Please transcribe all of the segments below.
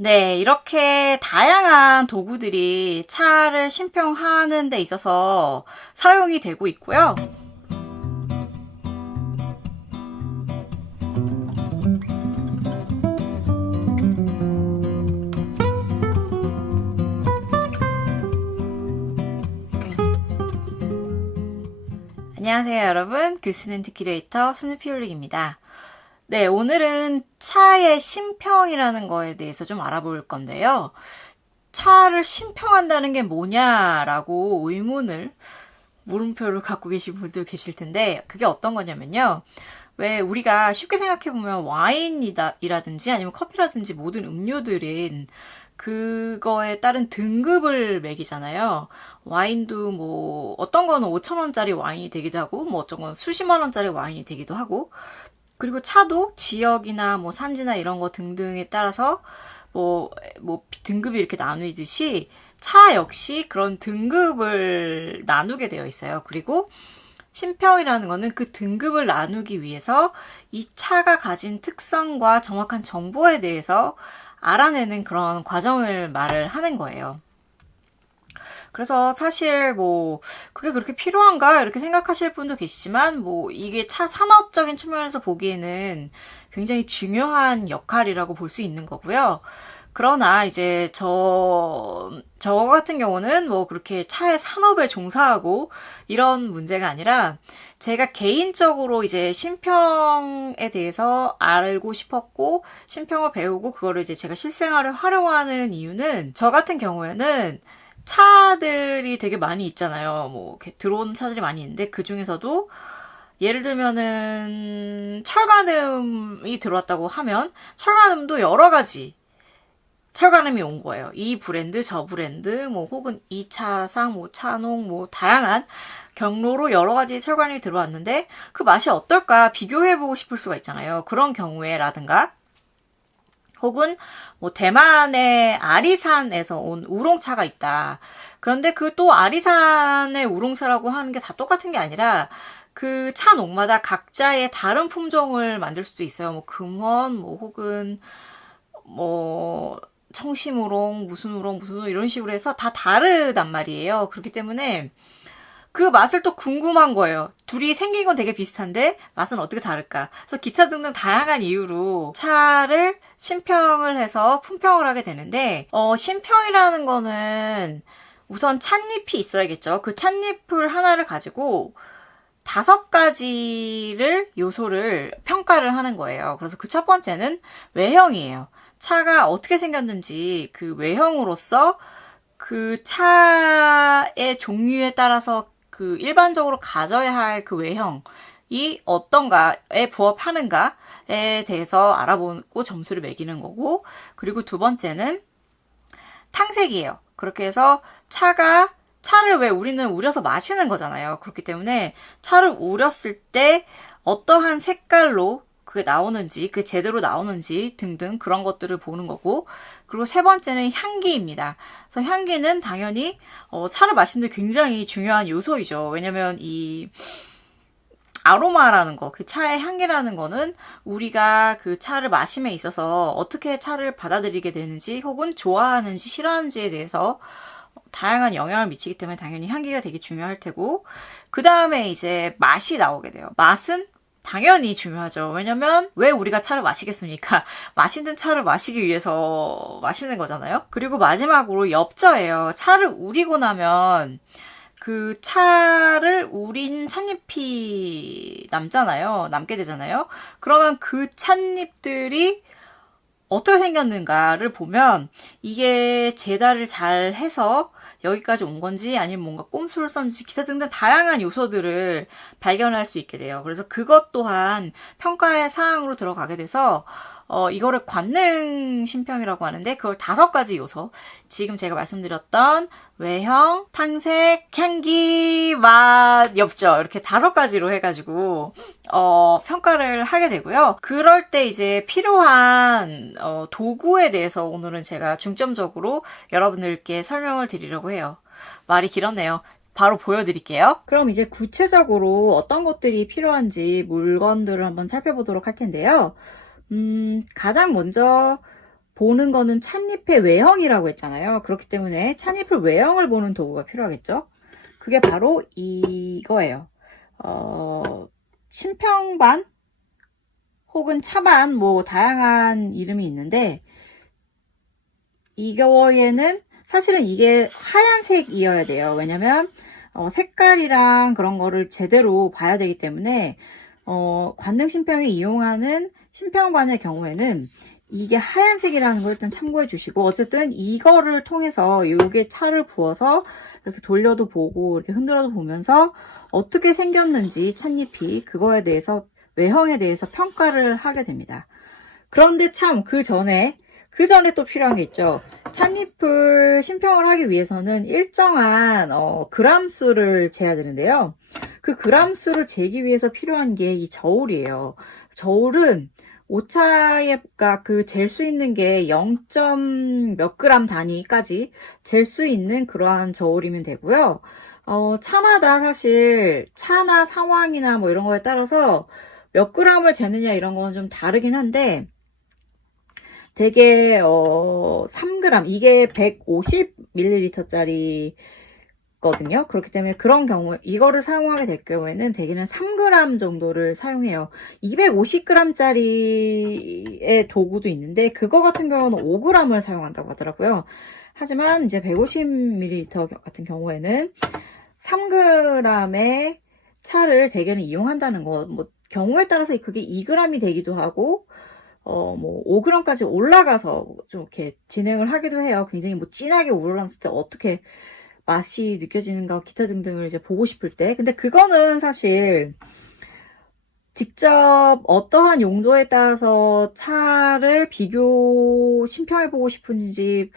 네, 이렇게 다양한 도구들이 차를 신평하는 데 있어서 사용이 되고 있고요. 안녕하세요, 여러분. 글쓰는 크리에이터 스누피올릭입니다. 네, 오늘은 차의 신평이라는 거에 대해서 좀 알아볼 건데요. 차를 신평한다는 게 뭐냐라고 물음표를 갖고 계신 분들 계실 텐데, 그게 어떤 거냐면요. 왜 우리가 쉽게 생각해보면 와인이라든지 아니면 커피라든지 모든 음료들은 그거에 따른 등급을 매기잖아요. 와인도 뭐 어떤 거는 5,000원짜리 와인이 되기도 하고 뭐 어떤 건 수십만 원짜리 와인이 되기도 하고, 그리고 차도 지역이나 뭐 산지나 이런 거 등등에 따라서 뭐 등급이 이렇게 나누듯이 차 역시 그런 등급을 나누게 되어 있어요. 그리고 신평이라는 거는 그 등급을 나누기 위해서 이 차가 가진 특성과 정확한 정보에 대해서 알아내는 그런 과정을 말을 하는 거예요. 그래서 사실 그게 그렇게 필요한가 이렇게 생각하실 분도 계시지만 이게 차 산업적인 측면에서 보기에는 굉장히 중요한 역할이라고 볼 수 있는 거고요. 그러나 이제 저 같은 경우는 그렇게 차의 산업에 종사하고 이런 문제가 아니라 제가 개인적으로 이제 신평에 대해서 알고 싶었고 신평을 배우고 그거를 이제 제가 실생활에 활용하는 이유는 저 같은 경우에는 차들이 되게 많이 있잖아요. 이렇게 들어오는 차들이 많이 있는데 그 중에서도 예를 들면은 철간음이 들어왔다고 하면 철간음도 여러 가지 철간음이 온 거예요. 이 브랜드, 저 브랜드, 혹은 이 차상, 차농, 다양한 경로로 여러 가지 철간음이 들어왔는데 그 맛이 어떨까 비교해보고 싶을 수가 있잖아요. 그런 경우에라든가 혹은 대만의 아리산에서 온 우롱차가 있다. 그런데 그 또 아리산의 우롱차라고 하는 게 다 똑같은 게 아니라 그 차 농마다 각자의 다른 품종을 만들 수도 있어요. 금원, 혹은 청심우롱, 무슨 우롱 이런 식으로 해서 다 다르단 말이에요. 그렇기 때문에 그 맛을 또 궁금한 거예요. 둘이 생긴 건 되게 비슷한데 맛은 어떻게 다를까? 그래서 기타 등등 다양한 이유로 차를 신평을 해서 품평을 하게 되는데 신평이라는 거는 우선 찻잎이 있어야겠죠. 그 찻잎을 하나를 가지고 5가지를 요소를 평가를 하는 거예요. 그래서 그 첫 번째는 외형이에요. 차가 어떻게 생겼는지 그 외형으로서 그 차의 종류에 따라서 그 일반적으로 가져야 할 그 외형이 어떤가에 부합하는가에 대해서 알아보고 점수를 매기는 거고, 그리고 두 번째는 탕색이에요. 그렇게 해서 차를 왜 우리는 우려서 마시는 거잖아요. 그렇기 때문에 차를 우렸을 때 어떠한 색깔로 그게 나오는지, 그 제대로 나오는지 등등 그런 것들을 보는 거고, 그리고 세 번째는 향기입니다. 그래서 향기는 당연히 차를 마시는데 굉장히 중요한 요소이죠. 왜냐면 이 아로마라는 거, 그 차의 향기라는 거는 우리가 그 차를 마심에 있어서 어떻게 차를 받아들이게 되는지 혹은 좋아하는지 싫어하는지에 대해서 다양한 영향을 미치기 때문에 당연히 향기가 되게 중요할 테고, 그 다음에 이제 맛이 나오게 돼요. 맛은 당연히 중요하죠. 왜냐면 왜 우리가 차를 마시겠습니까? 맛있는 차를 마시기 위해서 마시는 거잖아요. 그리고 마지막으로 엽저예요. 차를 우리고 나면 그 차를 우린 찻잎이 남게 되잖아요. 그러면 그 찻잎들이 어떻게 생겼는가를 보면 이게 재달을 잘 해서 여기까지 온 건지 아니면 뭔가 꼼수를 썼는지 기타 등등 다양한 요소들을 발견할 수 있게 돼요. 그래서 그것 또한 평가의 사항으로 들어가게 돼서 이거를 관능 신평이라고 하는데 그걸 5가지 요소, 지금 제가 말씀드렸던 외형, 탕색, 향기, 맛, 엽죠, 이렇게 5가지로 해가지고 평가를 하게 되고요. 그럴 때 이제 필요한 도구에 대해서 오늘은 제가 중점적으로 여러분들께 설명을 드리려고 해요. 말이 길었네요. 바로 보여드릴게요. 그럼 이제 구체적으로 어떤 것들이 필요한지 물건들을 한번 살펴보도록 할 텐데요. 가장 먼저 보는 거는 찻잎의 외형이라고 했잖아요. 그렇기 때문에 찻잎을 외형을 보는 도구가 필요하겠죠. 그게 바로 이거예요. 신평반 혹은 차반 뭐 다양한 이름이 있는데, 이거에는 사실은 이게 하얀색이어야 돼요. 왜냐면 색깔이랑 그런 거를 제대로 봐야 되기 때문에 관등 신평에 이용하는 신평반의 경우에는 이게 하얀색이라는 걸 일단 참고해 주시고, 어쨌든 이거를 통해서 요게 차를 부어서 이렇게 돌려도 보고 이렇게 흔들어도 보면서 어떻게 생겼는지 찻잎이 그거에 대해서 외형에 대해서 평가를 하게 됩니다. 그런데 참 그 전에 또 필요한 게 있죠. 찻잎을 신평을 하기 위해서는 일정한 그람수를 재야 되는데요. 그 그람수를 재기 위해서 필요한 게 이 저울이에요. 저울은 오차가 잴 수 있는 게 0. 몇 그램 단위까지 잴 수 있는 그러한 저울이면 되고요. 차마다 사실 차나 상황이나 뭐 이런 거에 따라서 몇 그램을 재느냐 이런 건 좀 다르긴 한데, 되게 3g, 이게 150ml 짜리거든요. 그렇기 때문에 그런 경우에 이거를 사용하게 될 경우에는 대개는 3g 정도를 사용해요. 250g 짜리의 도구도 있는데 그거 같은 경우는 5g을 사용한다고 하더라고요. 하지만 이제 150ml 같은 경우에는 3g의 차를 대개는 이용한다는 거, 뭐 경우에 따라서 그게 2g이 되기도 하고 뭐 5g까지 올라가서 좀 이렇게 진행을 하기도 해요. 굉장히 뭐 진하게 우러났을 때 어떻게 맛이 느껴지는가 기타 등등을 이제 보고 싶을 때. 근데 그거는 사실 직접 어떠한 용도에 따라서 차를 비교 심평해보고 싶은지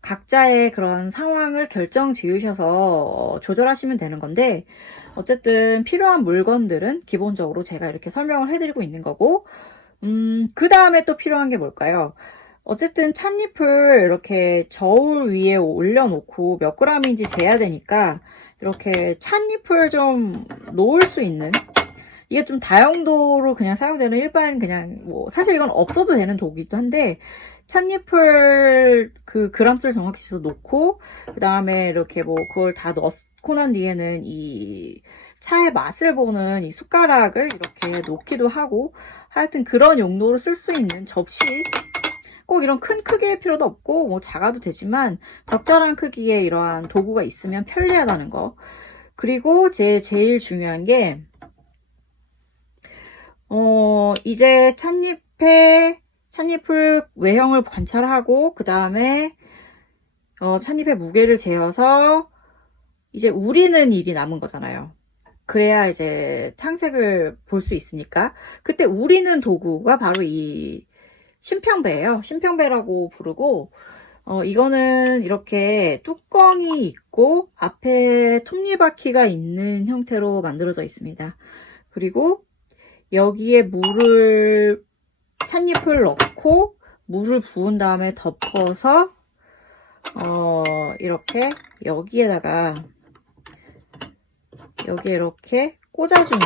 각자의 그런 상황을 결정 지으셔서 조절하시면 되는 건데, 어쨌든 필요한 물건들은 기본적으로 제가 이렇게 설명을 해드리고 있는 거고, 그 다음에 또 필요한 게 뭘까요? 어쨌든 찻잎을 이렇게 저울 위에 올려놓고 몇 그램인지 재야 되니까 이렇게 찻잎을 좀 놓을 수 있는, 이게 좀 다용도로 그냥 사용되는 일반 그냥 뭐 사실 이건 없어도 되는 도구이기도 한데, 찻잎을 그 그람수를 정확히 재서 놓고 그 다음에 이렇게 뭐 그걸 다 넣고 난 뒤에는 이 차의 맛을 보는 이 숟가락을 이렇게 놓기도 하고, 하여튼 그런 용도로 쓸 수 있는 접시, 꼭 이런 큰 크기의 필요도 없고 뭐 작아도 되지만 적절한 크기의 이러한 도구가 있으면 편리하다는 거. 그리고 제일 중요한 게 이제 찻잎을 외형을 관찰하고 그 다음에 찻잎의 무게를 재어서 이제 우리는 일이 남은 거잖아요. 그래야 이제 탕색을 볼 수 있으니까. 그때 우리는 도구가 바로 이 신평배예요. 신평배라고 부르고, 이거는 이렇게 뚜껑이 있고 앞에 톱니바퀴가 있는 형태로 만들어져 있습니다. 그리고 여기에 찻잎을 넣고 물을 부은 다음에 덮어서 이렇게 여기에 이렇게 꽂아주는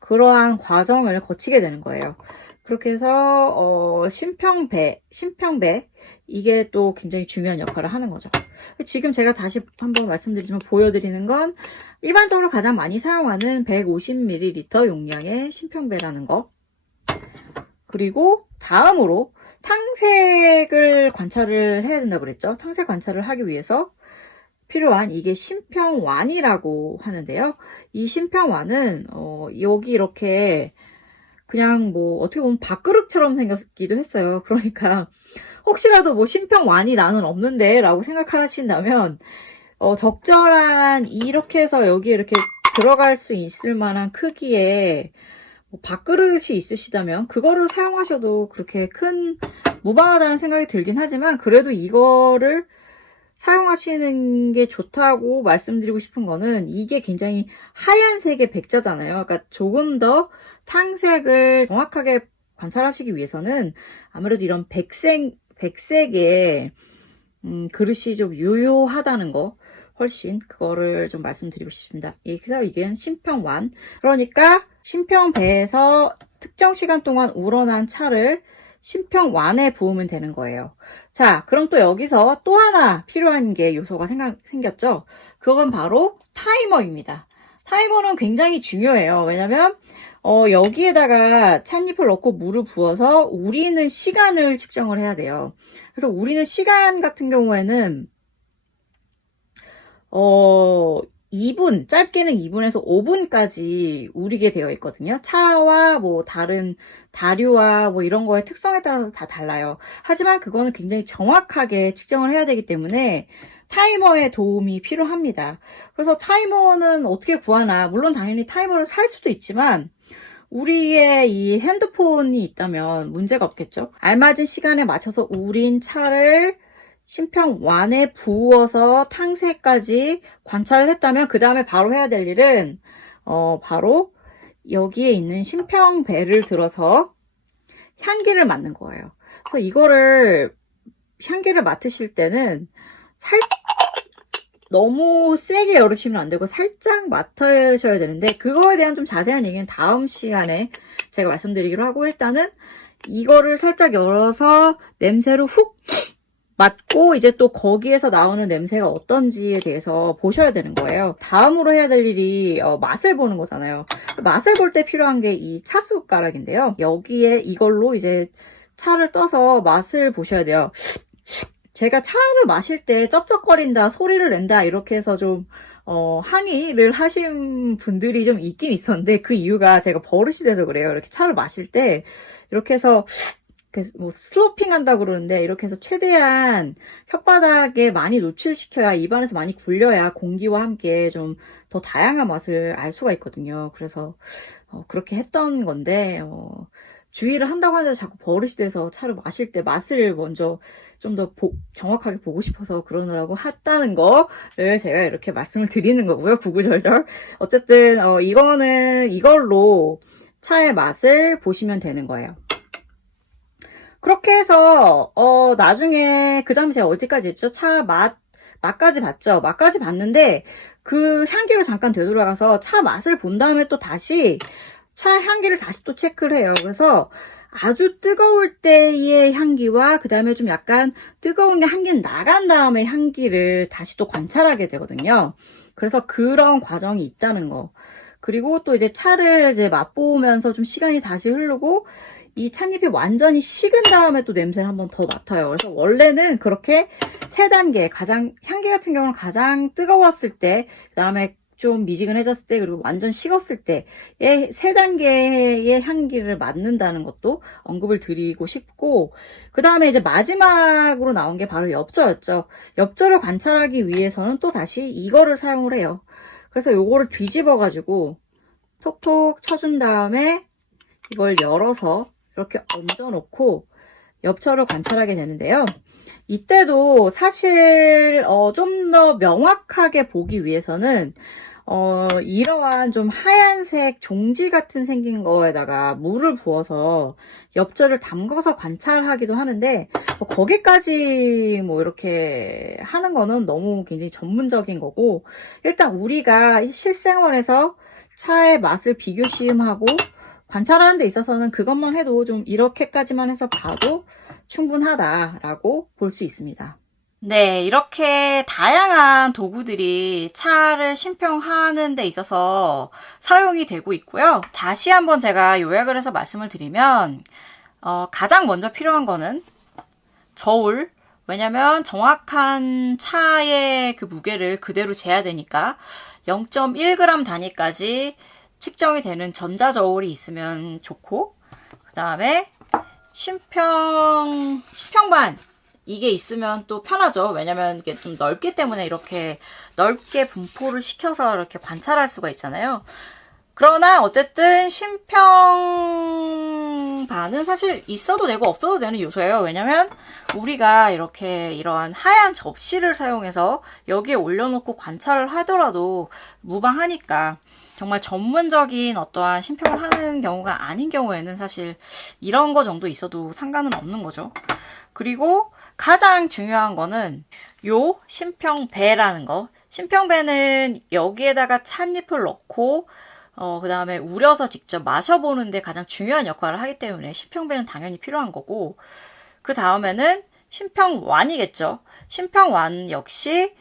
그러한 과정을 거치게 되는 거예요. 그렇게 해서 신평배 이게 또 굉장히 중요한 역할을 하는 거죠. 지금 제가 다시 한번 말씀드리지만 보여드리는 건 일반적으로 가장 많이 사용하는 150ml 용량의 신평배라는 거. 그리고 다음으로 탕색을 관찰을 해야 된다고 그랬죠. 탕색 관찰을 하기 위해서 필요한 이게 신평완이라고 하는데요. 이 신평완은 여기 이렇게 그냥 뭐 어떻게 보면 밥그릇처럼 생겼기도 했어요. 그러니까 혹시라도 뭐 신평완이 나는 없는데 라고 생각하신다면 적절한 이렇게 해서 여기에 이렇게 들어갈 수 있을 만한 크기의 뭐 밥그릇이 있으시다면 그거를 사용하셔도 그렇게 무방하다는 생각이 들긴 하지만, 그래도 이거를 사용하시는 게 좋다고 말씀드리고 싶은 거는 이게 굉장히 하얀색의 백자잖아요. 그러니까 조금 더 탕색을 정확하게 관찰하시기 위해서는 아무래도 이런 백색의 그릇이 좀 유효하다는 거, 훨씬 그거를 좀 말씀드리고 싶습니다. 그래서 이게 신평완, 그러니까 신평배에서 특정 시간 동안 우러난 차를 신평완에 부으면 되는 거예요. 자, 그럼 또 여기서 또 하나 필요한 게 요소가 생겼죠? 그건 바로 타이머입니다. 타이머는 굉장히 중요해요. 왜냐면 여기에다가 찻잎을 넣고 물을 부어서 우리는 시간을 측정을 해야 돼요. 그래서 우리는 시간 같은 경우에는 2분, 짧게는 2분에서 5분까지 우리게 되어 있거든요. 차와 뭐 다른 다류와 뭐 이런 거의 특성에 따라서 다 달라요. 하지만 그거는 굉장히 정확하게 측정을 해야 되기 때문에 타이머의 도움이 필요합니다. 그래서 타이머는 어떻게 구하나? 물론 당연히 타이머를 살 수도 있지만 우리의 이 핸드폰이 있다면 문제가 없겠죠. 알맞은 시간에 맞춰서 우린 차를 신평완에 부어서 탕세까지 관찰을 했다면 그 다음에 바로 해야 될 일은 바로 여기에 있는 신평배를 들어서 향기를 맡는 거예요. 그래서 이거를 향기를 맡으실 때는 너무 세게 열으시면 안 되고 살짝 맡으셔야 되는데 그거에 대한 좀 자세한 얘기는 다음 시간에 제가 말씀드리기로 하고 일단은 이거를 살짝 열어서 냄새를 훅 맡고 이제 또 거기에서 나오는 냄새가 어떤지에 대해서 보셔야 되는 거예요. 다음으로 해야 될 일이 맛을 보는 거잖아요. 맛을 볼 때 필요한 게 이 차숟가락인데요. 여기에 이걸로 이제 차를 떠서 맛을 보셔야 돼요. 제가 차를 마실 때 쩝쩝거린다, 소리를 낸다 이렇게 해서 좀 항의를 하신 분들이 좀 있긴 있었는데 그 이유가 제가 버릇이 돼서 그래요. 이렇게 차를 마실 때 이렇게 해서 뭐 슬로핑 한다고 그러는데 이렇게 해서 최대한 혓바닥에 많이 노출시켜야 입안에서 많이 굴려야 공기와 함께 좀 더 다양한 맛을 알 수가 있거든요. 그래서 그렇게 했던 건데 주의를 한다고 하는데 자꾸 버릇이 돼서 차를 마실 때 맛을 먼저 좀 더 정확하게 보고 싶어서 그러느라고 했다는 거를 제가 이렇게 말씀을 드리는 거고요. 구구절절. 어쨌든 이걸로 차의 맛을 보시면 되는 거예요. 그렇게 해서 나중에 그 다음에 제가 어디까지 했죠? 차 맛까지 봤죠. 맛까지 봤는데 그 향기로 잠깐 되돌아가서 차 맛을 본 다음에 또 다시 차 향기를 다시 또 체크를 해요. 그래서 아주 뜨거울 때의 향기와 그 다음에 좀 약간 뜨거운 게 향기는 나간 다음에 향기를 다시 또 관찰하게 되거든요. 그래서 그런 과정이 있다는 거. 그리고 또 이제 차를 이제 맛보면서 좀 시간이 다시 흐르고 이 찻잎이 완전히 식은 다음에 또 냄새를 한번 더 맡아요. 그래서 원래는 그렇게 3단계, 향기 같은 경우는 가장 뜨거웠을 때, 그 다음에 좀 미지근해졌을 때, 그리고 완전 식었을 때의 3단계의 향기를 맡는다는 것도 언급을 드리고 싶고, 그 다음에 이제 마지막으로 나온 게 바로 엽저였죠. 엽저를 관찰하기 위해서는 또 다시 이거를 사용을 해요. 그래서 요거를 뒤집어가지고 톡톡 쳐준 다음에 이걸 열어서 이렇게 얹어놓고 엽처를 관찰하게 되는데요. 이때도 사실 좀 더 명확하게 보기 위해서는 이러한 좀 하얀색 종지 같은 생긴 거에다가 물을 부어서 엽저를 담가서 관찰하기도 하는데 거기까지 뭐 이렇게 하는 거는 너무 굉장히 전문적인 거고 일단 우리가 실생활에서 차의 맛을 비교 시음하고 관찰하는 데 있어서는 그것만 해도 좀 이렇게까지만 해서 봐도 충분하다라고 볼 수 있습니다. 네, 이렇게 다양한 도구들이 차를 신평하는 데 있어서 사용이 되고 있고요. 다시 한번 제가 요약을 해서 말씀을 드리면 가장 먼저 필요한 거는 저울. 왜냐면 정확한 차의 그 무게를 그대로 재야 되니까 0.1g 단위까지 측정이 되는 전자저울이 있으면 좋고 그 다음에 신평반 이게 있으면 또 편하죠. 왜냐면 이게 좀 넓기 때문에 이렇게 넓게 분포를 시켜서 이렇게 관찰할 수가 있잖아요. 그러나 어쨌든 신평반은 사실 있어도 되고 없어도 되는 요소예요. 왜냐면 우리가 이렇게 이러한 하얀 접시를 사용해서 여기에 올려놓고 관찰을 하더라도 무방하니까 정말 전문적인 어떠한 신평을 하는 경우가 아닌 경우에는 사실 이런 거 정도 있어도 상관은 없는 거죠. 그리고 가장 중요한 거는 요 신평배라는 거. 신평배는 여기에다가 찻잎을 넣고 그 다음에 우려서 직접 마셔보는데 가장 중요한 역할을 하기 때문에 신평배는 당연히 필요한 거고, 그 다음에는 신평완이겠죠. 신평완 역시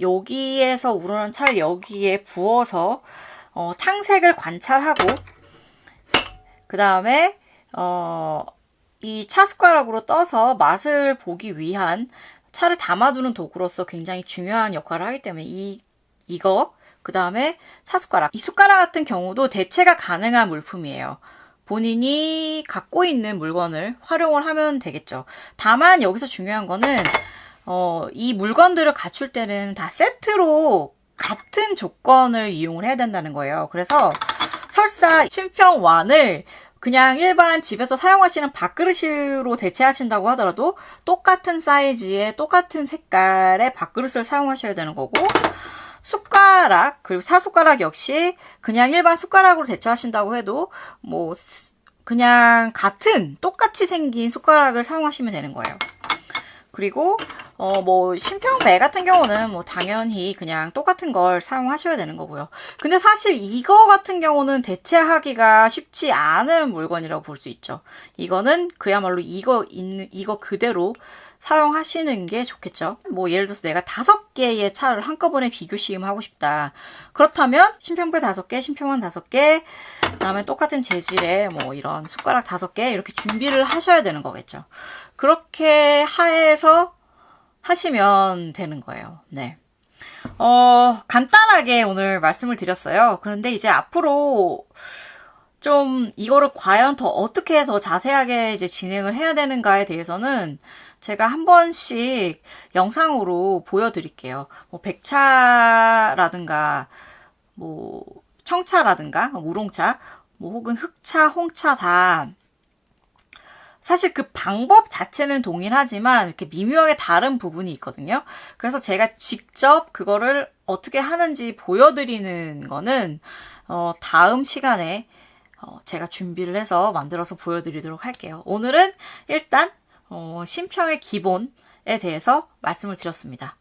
여기에서 우러난 차를 여기에 부어서 탕색을 관찰하고, 그 다음에 이 차 숟가락으로 떠서 맛을 보기 위한 차를 담아두는 도구로서 굉장히 중요한 역할을 하기 때문에 이거 그 다음에 차 숟가락, 이 숟가락 같은 경우도 대체가 가능한 물품이에요. 본인이 갖고 있는 물건을 활용을 하면 되겠죠. 다만 여기서 중요한 거는 이 물건들을 갖출 때는 다 세트로 같은 조건을 이용을 해야 된다는 거예요. 그래서 설사 신평완을 그냥 일반 집에서 사용하시는 밥그릇으로 대체하신다고 하더라도 똑같은 사이즈의 똑같은 색깔의 밥그릇을 사용하셔야 되는 거고, 숟가락, 그리고 차 숟가락 역시 그냥 일반 숟가락으로 대체하신다고 해도 뭐 그냥 같은 똑같이 생긴 숟가락을 사용하시면 되는 거예요. 그리고 뭐 신평배 같은 경우는 뭐 당연히 그냥 똑같은 걸 사용하셔야 되는 거고요. 근데 사실 이거 같은 경우는 대체하기가 쉽지 않은 물건이라고 볼 수 있죠. 이거는 그야말로 이거 그대로 사용하시는 게 좋겠죠. 뭐 예를 들어서 내가 5개의 차를 한꺼번에 비교 시음하고 싶다. 그렇다면 신평배 5개, 신평완 5개, 그다음에 똑같은 재질의 뭐 이런 숟가락 5개 이렇게 준비를 하셔야 되는 거겠죠. 그렇게 해서 하시면 되는 거예요. 네. 간단하게 오늘 말씀을 드렸어요. 그런데 이제 앞으로 좀 이거를 과연 어떻게 더 자세하게 이제 진행을 해야 되는가에 대해서는 제가 한 번씩 영상으로 보여드릴게요. 뭐 백차라든가, 뭐 청차라든가, 우롱차, 뭐 혹은 흑차, 홍차 다 사실 그 방법 자체는 동일하지만 이렇게 미묘하게 다른 부분이 있거든요. 그래서 제가 직접 그거를 어떻게 하는지 보여드리는 거는 다음 시간에 제가 준비를 해서 만들어서 보여드리도록 할게요. 오늘은 일단 신평의 기본에 대해서 말씀을 드렸습니다.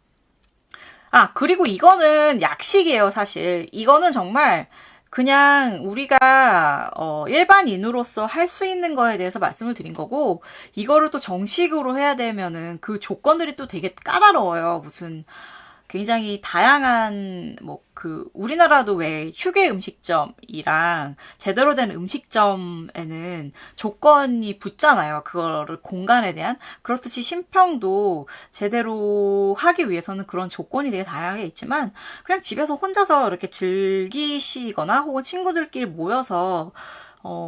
그리고 이거는 약식이에요, 사실. 이거는 정말 그냥 우리가 일반인으로서 할 수 있는 거에 대해서 말씀을 드린 거고, 이거를 또 정식으로 해야 되면은 그 조건들이 또 되게 까다로워요. 무슨 굉장히 다양한 우리나라도 왜 휴게 음식점이랑 제대로 된 음식점에는 조건이 붙잖아요. 그거를 공간에 대한. 그렇듯이 신평도 제대로 하기 위해서는 그런 조건이 되게 다양하게 있지만, 그냥 집에서 혼자서 이렇게 즐기시거나 혹은 친구들끼리 모여서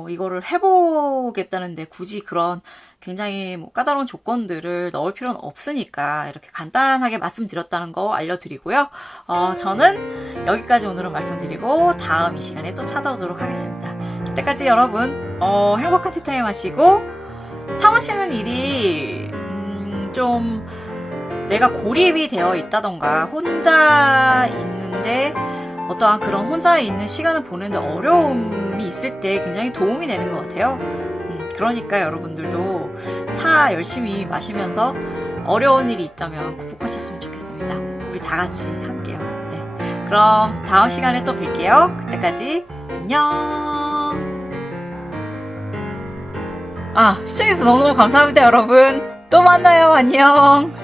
이거를 해보겠다는데 굳이 그런 굉장히 까다로운 조건들을 넣을 필요는 없으니까 이렇게 간단하게 말씀드렸다는 거 알려드리고요. 저는 여기까지 오늘은 말씀드리고 다음 이 시간에 또 찾아오도록 하겠습니다. 그때까지 여러분 행복한 티타임 하시고, 참으시는 일이 좀 내가 고립이 되어 있다던가 혼자 있는데 어떠한 그런 혼자 있는 시간을 보내는데 어려움이 있을 때 굉장히 도움이 되는 것 같아요. 그러니까 여러분들도 차 열심히 마시면서 어려운 일이 있다면 극복하셨으면 좋겠습니다. 우리 다 같이 함께요. 네. 그럼 다음 시간에 또 뵐게요. 그때까지 안녕. 시청해주셔서 너무너무 감사합니다, 여러분. 또 만나요. 안녕.